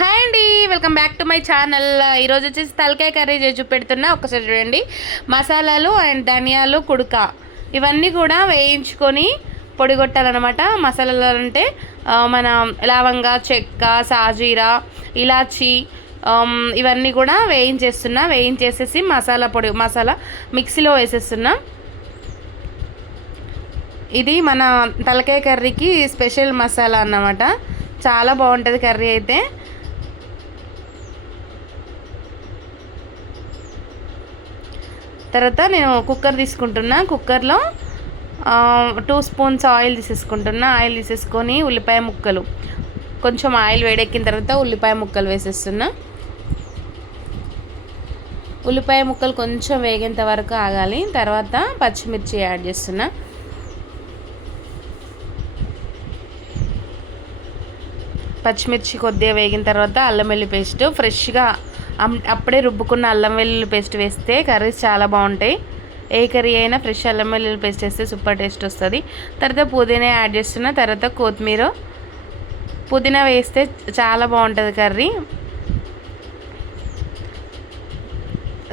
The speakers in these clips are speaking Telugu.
హాయ్ అండి, welcome back to my channel. ఈరోజు వచ్చేసి తలకాయ కర్రీ చేసి చూపెడుతున్నా. ఒకసారి చూడండి. మసాలాలు అండ్ ధనియాలు, కుడుక ఇవన్నీ కూడా వేయించుకొని పొడిగొట్టాలన్నమాట. మసాలాలు అంటే మన లవంగ, చెక్క, సాజీరా, ఇలాచి ఇవన్నీ కూడా వేయించేసేసి మసాలా మిక్సీలో వేసేస్తున్నా. ఇది మన తలకాయ కర్రీకి స్పెషల్ మసాలా అన్నమాట. చాలా బాగుంటుంది కర్రీ అయితే. తర్వాత నేను కుక్కర్ తీసుకుంటున్నా. కుక్కర్లో 2 స్పూన్స్ ఆయిల్ తీసేసుకుంటున్నా. ఆయిల్ తీసేసుకొని ఉల్లిపాయ ముక్కలు, కొంచెం ఆయిల్ వేడెక్కిన తర్వాత ఉల్లిపాయ ముక్కలు వేసేస్తున్నా. ఉల్లిపాయ ముక్కలు కొంచెం వేగేంత వరకు ఆగాలి. తర్వాత పచ్చిమిర్చి యాడ్ చేస్తున్నా. పచ్చిమిర్చి కొద్దిగా వేగిన తర్వాత అల్లం వెల్లుల్లి పేస్ట్, ఫ్రెష్గా అప్పుడే రుబ్బుకున్న అల్లం వెల్లుల్లి పేస్ట్ వేస్తే కర్రీస్ చాలా బాగుంటాయి. ఏ కర్రీ అయినా ఫ్రెష్ అల్లం వెల్లుల్లి పేస్ట్ వేస్తే సూపర్ టేస్ట్ వస్తుంది. తర్వాత పుదీనా యాడ్ చేస్తున్నా. తర్వాత కొత్తిమీర, పుదీనా వేస్తే చాలా బాగుంటుంది కర్రీ.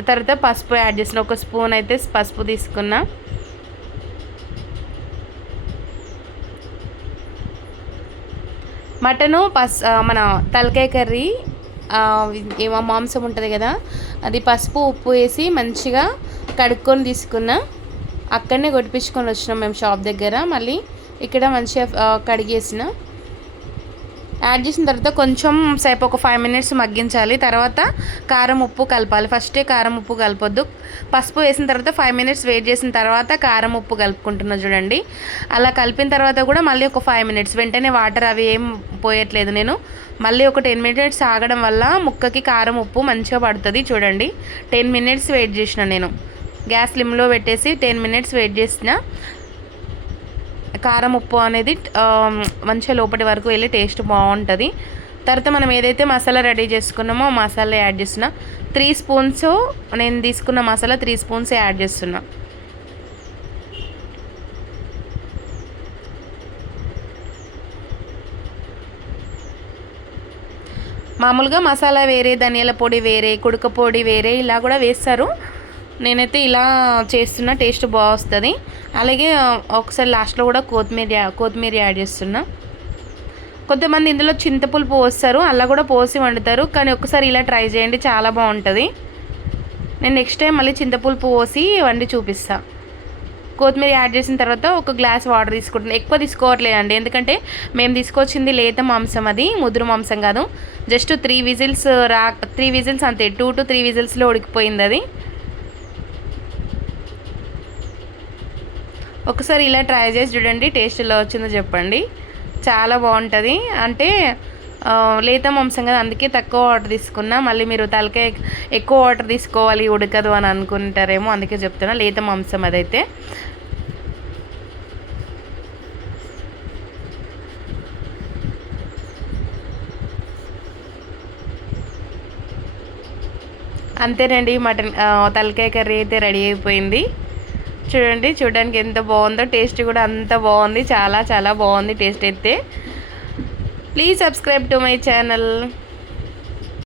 తర్వాత పసుపు యాడ్ చేసిన. 1 స్పూన్ అయితే పసుపు తీసుకున్నా. మటను మన తలకాయ కర్రీ ఏమో మాంసం ఉంటుంది కదా, అది పసుపు ఉప్పు వేసి మంచిగా కడుక్కొని తీసుకున్నా. అక్కడనే కొట్టించుకొని వచ్చినాం మేము షాప్ దగ్గర. మళ్ళీ ఇక్కడ మంచిగా కడిగేసిన. యాడ్ చేసిన తర్వాత కొంచెం సేపు ఒక 5 మినిట్స్ మగ్గించాలి. తర్వాత కారం ఉప్పు కలపాలి. ఫస్టే కారం ఉప్పు కలపొద్దు. పసుపు వేసిన తర్వాత 5 మినిట్స్ వెయిట్ చేసిన తర్వాత కారం ఉప్పు కలుపుకుంటున్నా చూడండి. అలా కలిపిన తర్వాత కూడా మళ్ళీ ఒక 5 మినిట్స్, వెంటనే వాటర్ అవి ఏం పోయట్లేదు నేను. మళ్ళీ ఒక 10 మినిట్స్ ఆగడం వల్ల ముక్కకి కారం ఉప్పు మంచిగా పడుతుంది. చూడండి, 10 మినిట్స్ వెయిట్ చేసిన నేను. గ్యాస్ లిమ్లో పెట్టేసి 10 మినిట్స్ వెయిట్ చేసిన. కారం ఉప్పు అనేది మంచిగా లోపటి వరకు వెళ్ళి టేస్ట్ బాగుంటుంది. తర్వాత మనం ఏదైతే మసాలా రెడీ చేసుకున్నామో మసాలా యాడ్ చేస్తున్నా. 3 స్పూన్స్ నేను తీసుకున్న మసాలా 3 స్పూన్స్ యాడ్ చేస్తున్నా. మామూలుగా మసాలా వేరే, ధనియాల పొడి వేరే, కుడుక పొడి వేరే, ఇలా కూడా వేస్తారు. నేనైతే ఇలా చేస్తున్నా, టేస్ట్ బాగా వస్తుంది. అలాగే ఒకసారి లాస్ట్లో కూడా కొత్తిమీర యాడ్ చేస్తున్నా. కొంతమంది ఇందులో చింతపులుపు పోస్తారు, అలా కూడా పోసి వండుతారు. కానీ ఒకసారి ఇలా ట్రై చేయండి, చాలా బాగుంటుంది. నేను నెక్స్ట్ టైం మళ్ళీ చింతపులుపు పోసి వండి చూపిస్తా. కొత్తిమీర యాడ్ చేసిన తర్వాత 1 గ్లాస్ వాటర్ తీసుకుంటున్నాను. ఎక్కువ తీసుకోవట్లేదండి, ఎందుకంటే మేము తీసుకొచ్చింది లేత మాంసం, అది ముదురు మాంసం కాదు. జస్ట్ 3 విజిల్స్ అంతే. 2 to 3 విజిల్స్లో ఉడికిపోయింది అది. ఒకసారి ఇలా ట్రై చేసి చూడండి, టేస్ట్ ఎలా వచ్చిందో చెప్పండి. చాలా బాగుంటుంది. అంటే లేత మాంసం కదా, అందుకే తక్కువ వాటర్ తీసుకున్నా. మళ్ళీ మీరు తలకాయ ఎక్కువ వాటర్ తీసుకోవాలి ఉడకదు అని అనుకుంటారేమో, అందుకే చెప్తున్నా. లేత మాంసం అదైతే. అంతేనండి, మటన్ తలకాయ కర్రీ అయితే రెడీ అయిపోయింది. చూడండి, చూడడానికి ఎంత బాగుందో, టేస్ట్ కూడా అంత బాగుంది. చాలా చాలా బాగుంది టేస్ట్ అయితే. Please subscribe to my channel.